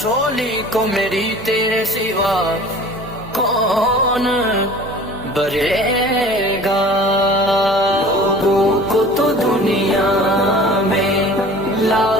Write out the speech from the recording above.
جھولی کو میری تیرے سوا کون بھرے گا؟ لوگوں کو تو دنیا میں لا